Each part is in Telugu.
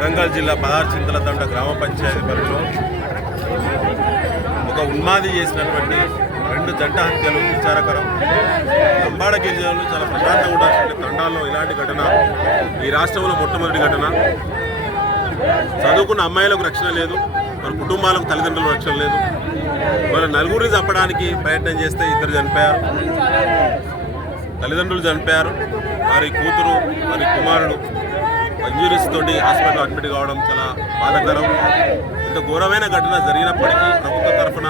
వరంగల్ జిల్లా చింతల తండ గ్రామ పంచాయతీ పరిధిలో ఒక ఉన్మాది చేసినటువంటి రెండు జంట హత్యలు విచారకరం అంబాడ గిరిజనులు చాలా ప్రశాంతంగా ఉండాల్సిన తండాల్లో ఇలాంటి ఘటన ఈ రాష్ట్రంలో మొట్టమొదటి ఘటన చదువుకున్న అమ్మాయిలకు రక్షణ లేదు వారి కుటుంబాలకు తల్లిదండ్రులకు రక్షణ లేదు వాళ్ళు నలుగురిని చంపడానికి ప్రయత్నం చేస్తే ఇద్దరు చనిపోయారు తల్లిదండ్రులు చనిపోయారు వారి కూతురు వారి కుమారుడు ఇంజురీస్ తోటి హాస్పిటల్ అడ్మిట్ కావడం చాలా బాధాకరం ఇంత ఘోరమైన ఘటన జరిగినప్పటికీ ప్రభుత్వ తరఫున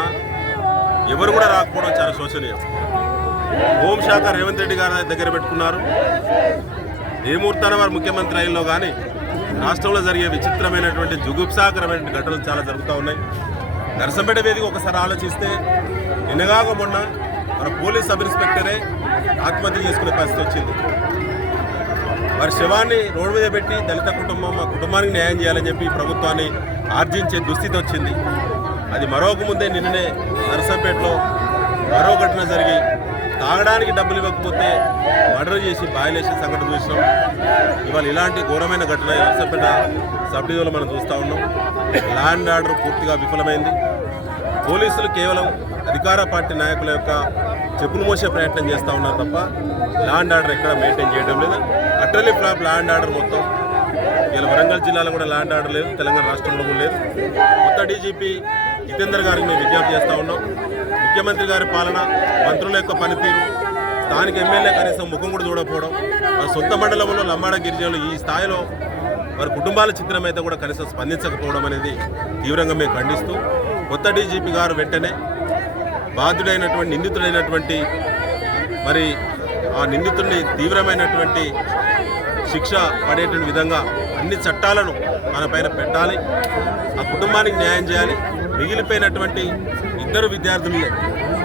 ఎవరు కూడా రాకపోవడం చాలా శోచనీయం హోంశాఖ రేవంత్ రెడ్డి గారి దగ్గర పెట్టుకున్నారు ఏ ముహూర్తాన వారు ముఖ్యమంత్రి అయినలో కానీ రాష్ట్రంలో జరిగే విచిత్రమైనటువంటి జుగుప్సాకరమైన ఘటనలు చాలా జరుగుతూ ఉన్నాయి నర్సంపేట వేదిక ఒకసారి ఆలోచిస్తే నిన్నగాక మొన్న మన పోలీస్ సబ్ ఇన్స్పెక్టరే ఆత్మహత్య చేసుకునే పరిస్థితి వచ్చింది మరి శవాన్ని రోడ్డు మీద పెట్టి దళిత కుటుంబం మా కుటుంబానికి న్యాయం చేయాలని చెప్పి ప్రభుత్వాన్ని ఆర్జించే దుస్థితి వచ్చింది అది మరొక ముందే నిన్ననే నరసంపేటలో మరో ఘటన జరిగి తాగడానికి డబ్బులు ఇవ్వకపోతే మర్డర్ చేసి బాయలేసే సంఘటన చూసినాం ఇవాళ ఇలాంటి ఘోరమైన ఘటన నరసంపేట సబ్ డివిజన్లో మనం చూస్తూ ఉన్నాం ల్యాండ్ ఆర్డర్ పూర్తిగా విఫలమైంది పోలీసులు కేవలం అధికార పార్టీ నాయకుల యొక్క చెప్పులు మోసే ప్రయత్నం చేస్తూ ఉన్నారు తప్ప ల్యాండ్ ఆర్డర్ ఎక్కడ మెయింటైన్ చేయడం లేదు అటర్లీ ఫ్లాప్ ల్యాండ్ ఆర్డర్ మొత్తం ఇలా వరంగల్ జిల్లాలో కూడా ల్యాండ్ ఆర్డర్ లేదు తెలంగాణ రాష్ట్రంలో కూడా లేదు కొత్త డీజీపీ జితేందర్ గారికి మేము విజ్ఞప్తి చేస్తూ ఉన్నాం ముఖ్యమంత్రి గారి పాలన మంత్రుల యొక్క పనితీరు స్థానిక ఎమ్మెల్యే కనీసం ముఖం కూడా చూడకపోవడం మన సొంత మండలంలో లంబాడ గిరిజనులు ఈ స్థాయిలో వారి కుటుంబాల చిత్రం అయితే కూడా కనీసం స్పందించకపోవడం అనేది తీవ్రంగా మేము ఖండిస్తూ కొత్త డీజీపీ గారు వెంటనే బాధ్యుడైనటువంటి నిందితుడైనటువంటి మరి ఆ నిందితుడిని తీవ్రమైనటువంటి శిక్ష పడేటువంటి విధంగా అన్ని చట్టాలను మన పైన పెట్టాలి ఆ కుటుంబానికి న్యాయం చేయాలి మిగిలిపోయినటువంటి ఇద్దరు విద్యార్థులు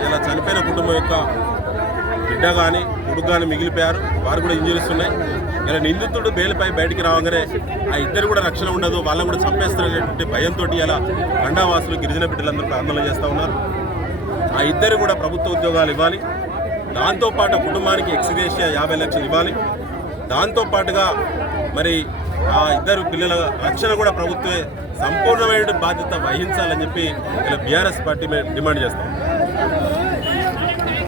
ఇలా చనిపోయిన కుటుంబం యొక్క బిడ్డ కానీ కొడుకు కానీ మిగిలిపోయారు వారు కూడా ఇంజరీస్ ఉన్నాయి ఇలా నిందితుడు బెయిల్పై బయటికి రావగానే ఆ ఇద్దరు కూడా రక్షణ ఉండదు వాళ్ళని కూడా చంపేస్తున్నటువంటి భయంతో ఇలా గండావాసులు గిరిజన బిడ్డలందరూ ఆందోళన చేస్తూ ఉన్నారు ఆ ఇద్దరు కూడా ప్రభుత్వ ఉద్యోగాలు ఇవ్వాలి దాంతోపాటు కుటుంబానికి ఎక్స్గ్రేషియా యాభై లక్షలు ఇవ్వాలి దాంతోపాటుగా మరి ఆ ఇద్దరు పిల్లల రక్షణ కూడా ప్రభుత్వే సంపూర్ణమైన బాధ్యత వహించాలని చెప్పి ఇలా బీఆర్ఎస్ పార్టీ మేము డిమాండ్ చేస్తాం